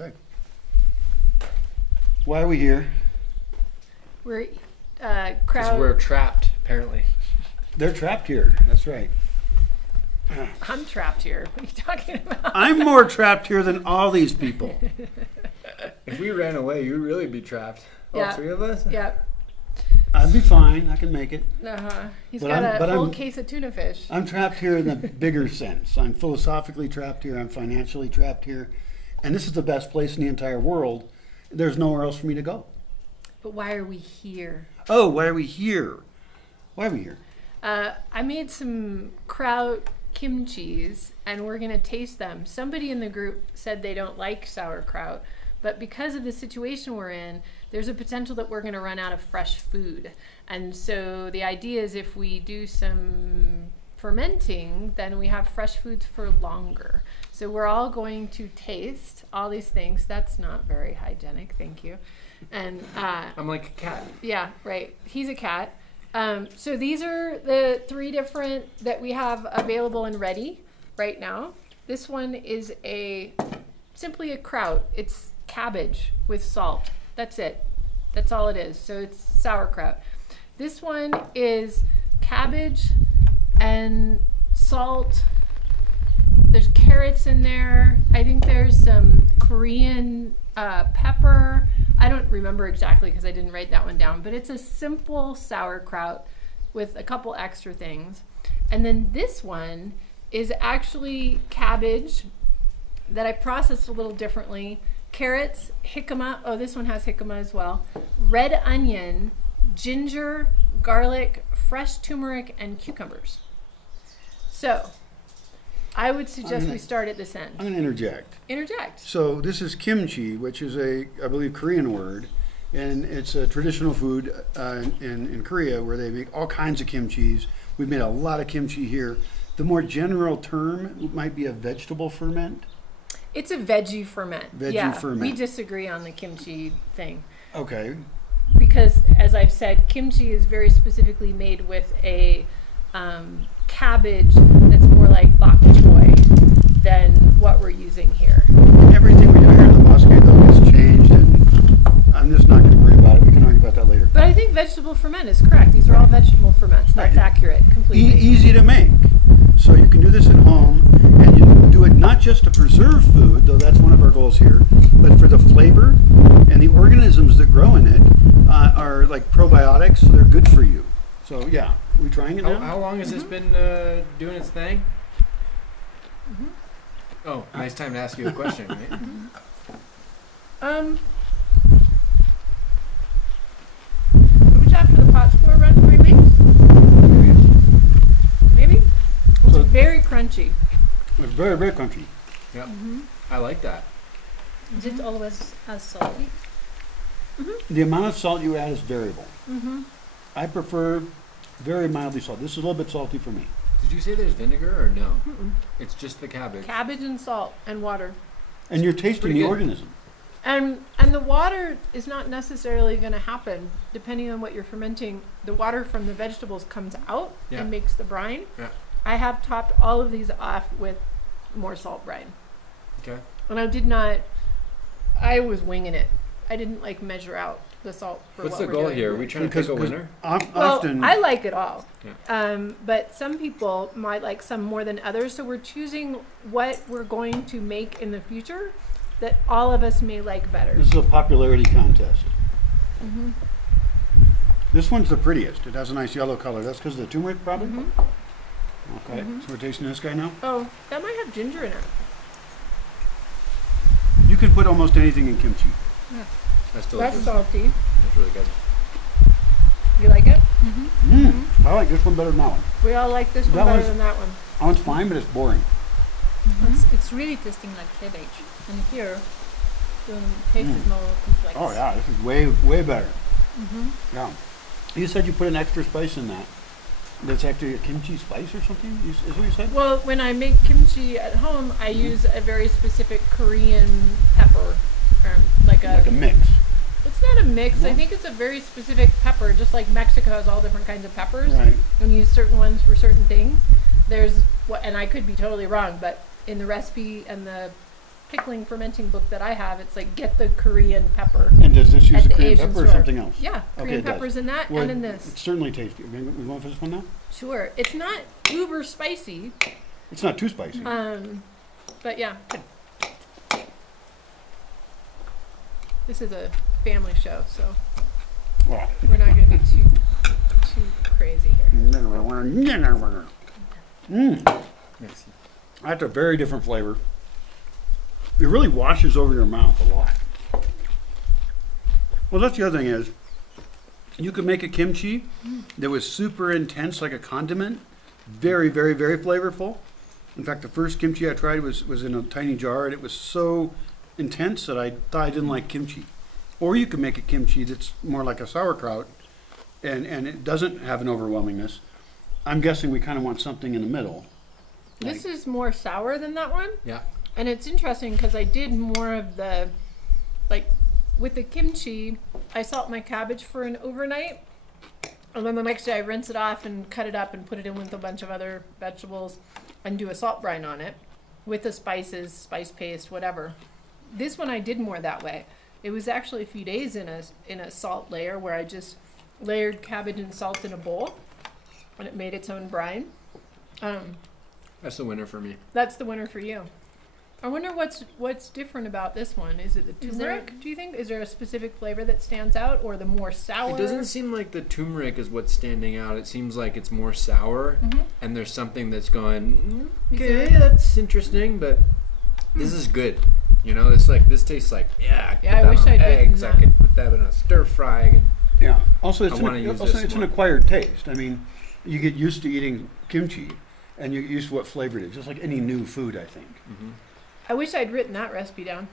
Okay. Why are we here? We're Because we're trapped, apparently. They're trapped here. That's right. I'm trapped here. What are you talking about? I'm more trapped here than all these people. If we ran away, you'd really be trapped. All Yeah. three of us? Yep. I'd be fine. I can make it. He's But got I'm- a whole case of tuna fish. I'm trapped here in the bigger sense. I'm philosophically trapped here. I'm financially trapped here. And this is the best place in the entire world. There's nowhere else for me to go. But why are we here? Oh, why are we here? Why are we here? I made some kraut kimchis, and we're going to taste them. Somebody in the group said they don't like sauerkraut, but because of the situation we're in, there's a potential that we're going to run out of fresh food. And so the idea is if we do some fermenting, then we have fresh foods for longer. So we're all going to taste all these things. That's not very hygienic, thank you. And I'm like a cat. yeah, right. He's a cat. So these are the three different that we have available and ready right now. This one is simply a kraut. It's cabbage with salt. That's it. That's all it is. So it's sauerkraut. This one is cabbage and salt. There's carrots in there. I think there's some Korean pepper. I don't remember exactly because I didn't write that one down, but it's a simple sauerkraut with a couple extra things. And then this one is actually cabbage that I processed a little differently. Carrots, jicama, oh, this one has jicama as well. Red onion, ginger, garlic, fresh turmeric, and cucumbers. So, I would suggest we start at this end. I'm going to interject. Interject. So this is kimchi, which is I believe, Korean word. And it's a traditional food in Korea where they make all kinds of kimchis. We've made a lot of kimchi here. The more general term might be a vegetable ferment. It's a veggie ferment. Veggie ferment. We disagree on the kimchi thing. Okay. Because, as I've said, kimchi is very specifically made with a cabbage that's more like bok choy than what we're using here. Everything we do here in the Bosque, though, gets changed, and I'm just not going to worry about it. We can argue about that later. But I think vegetable ferment is correct. These are all vegetable ferments. That's accurate completely. Easy to make. So you can do this at home, and you do it not just to preserve food, though that's one of our goals here, but for the flavor, and the organisms that grow in it are like probiotics, so they're good for you. So yeah, are we trying it now? How long has this been doing its thing? Oh, nice time to ask you a question, right? Which after the pot score run 3 weeks? Maybe? It's So- very crunchy. It's very, very crunchy. Yep. I like that. Is it always as salty? The amount of salt you add is variable. I prefer very mildly salty. This is a little bit salty for me. Did you say there's vinegar or no? It's just the cabbage. Cabbage and salt and water. And you're tasting pretty the good. organism. And the water is not necessarily going to happen depending on what you're fermenting. The water from the vegetables comes out Yeah. and makes the brine. Yeah. I have topped all of these off with more salt brine. Okay. And I was winging it. I didn't like measure out the salt for What's what the we're goal doing. here? Are we trying to pick a winner? Well, Often, I like it all. Yeah. But some people might like some more than others. So we're choosing what we're going to make in the future that all of us may like better. this is a popularity contest. This one's the prettiest. It has a nice yellow color. That's because of the turmeric, probably? Okay, so we're tasting this guy now. Oh, that might have ginger in it. You can put almost anything in kimchi. That's That's delicious. salty. That's really good. You like it? I like this one better than that one. We all like this one That better one's- than that one. That one's fine, but it's boring. It's really tasting like cabbage. And here, the taste is more complex. Oh yeah, this is way, way better. Yeah. You said you put an extra spice in that. That's actually a kimchi spice or something? Is what you said? Well, when I make kimchi at home, I use a very specific Korean pepper. Like Like a mix. It's not a mix. I No? think it's a very specific pepper, just like Mexico has all different kinds of peppers. Right. And use certain ones for certain things. There's what, and I could be totally wrong, but in the recipe and the pickling fermenting book that I have, it's like get the Korean pepper. And does this use At a the Korean Asian pepper or store. something else? Yeah, Okay, Korean it does. peppers in that Well, and in It's this. certainly tasty. We want for this one now? Sure. It's not uber spicy, It's not too spicy. but yeah. This is a family show, so Wow. we're not going to be too crazy here. Merci. That's a very different flavor. It really washes over your mouth a lot. Well, that's the other thing is, you could make a kimchi that was super intense, like a condiment, very, very, very flavorful. In fact, the first kimchi I tried was in a tiny jar, and it was so intense that I thought I didn't like kimchi. Or you could make a kimchi that's more like a sauerkraut, and it doesn't have an overwhelmingness. I'm guessing we kind of want something in the middle. This is more sour than that one. Yeah. And it's interesting because I did more of the, like, with the kimchi, I salt my cabbage for an overnight. And then the next day I rinse it off and cut it up and put it in with a bunch of other vegetables and do a salt brine on it with the spices, spice paste, whatever. This one I did more that way. It was actually a few days in a salt layer where I just layered cabbage and salt in a bowl and it made its own brine. That's the winner for me. That's the winner for you. I wonder what's different about this one. Is it the Is there- turmeric, do you think? Is there a specific flavor that stands out or the more sour? It doesn't seem like the turmeric is what's standing out. It seems like it's more sour, and there's something that's going, Is okay, there- that's interesting, but this is good. You know, this tastes like, yeah, Yeah, put I that wish on I'd written eggs. I that. could put that in a stir fry. And Yeah. Also, I wanna use also this it's an more. acquired taste. I mean, you get used to eating kimchi, and you get used to what flavor it is, just like any new food, I think. I wish I'd written that recipe down.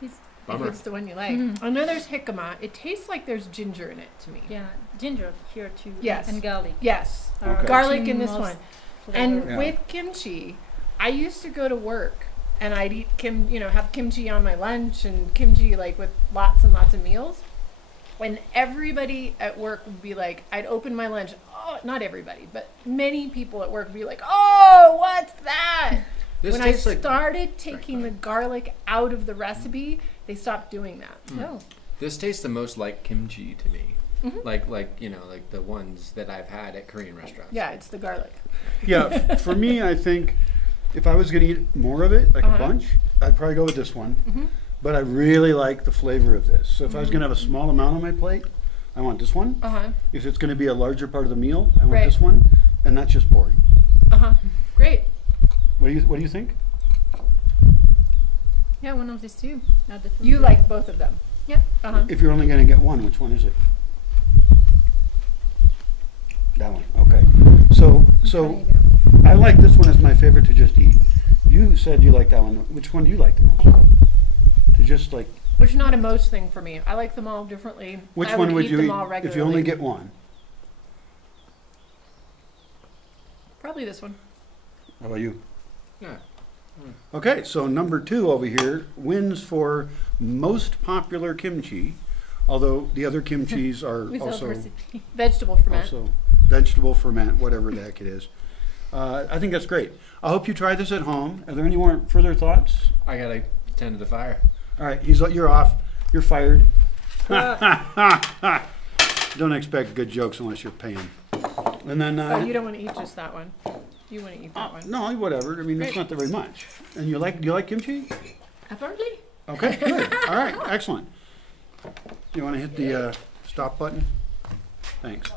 If Bummer. it's the one you like. Mhm. I know there's jicama. It tastes like there's ginger in it to me. Yeah, ginger here too. Yes. And garlic. Yes. Okay. Garlic Two in this most one. And flavor. Yeah. with kimchi, I used to go to work and I'd eat have kimchi on my lunch and kimchi like with lots and lots of meals. And everybody at work would be like, I'd open my lunch. Oh, not everybody, but many people at work would be like, oh, what's that? this When I tastes like started taking the garlic out of the recipe, they stopped doing that. Oh. this tastes the most like kimchi to me. Mhm. Like the ones that I've had at Korean restaurants. Yeah, it's the garlic. Yeah, for me, I think if I was going to eat more of it, like Uh-huh. a bunch, I'd probably go with this one. Mhm. But I really like the flavor of this. So if I was going to have a small amount on my plate, I want this one. Uh-huh. If it's going to be a larger part of the meal, I want Right. this one. And that's just boring. Uh-huh. Great. What do you think? Yeah, one of these two. Yeah, definitely. You like both of them. Yep. Uh-huh. If you're only going to get one, which one is it? That one. Okay. So I like this one as my favorite to just eat. You said you like that one. Which one do you like the most? To just like, Which is not a most thing for me. I like them all differently. which I one would eat you them eat all if you regularly. only get one? Probably this one. How about you? Yeah. Okay, so number 2 over here wins for most popular kimchi, although the other kimchis are Without also recipe. Vegetable ferment. also vegetable ferment, whatever the heck it is. I think that's great. I hope you try this at home. Are there any more further thoughts? I gotta tend to the fire. All right, you're off. You're fired. Don't expect good jokes unless you're paying. And then Oh, you don't want to eat just that one. You want to eat that one. no, whatever. I mean, it's Great. not that very much. And do you like kimchi? Apparently. Okay, good. All right, excellent. You want to hit the stop button? Thanks.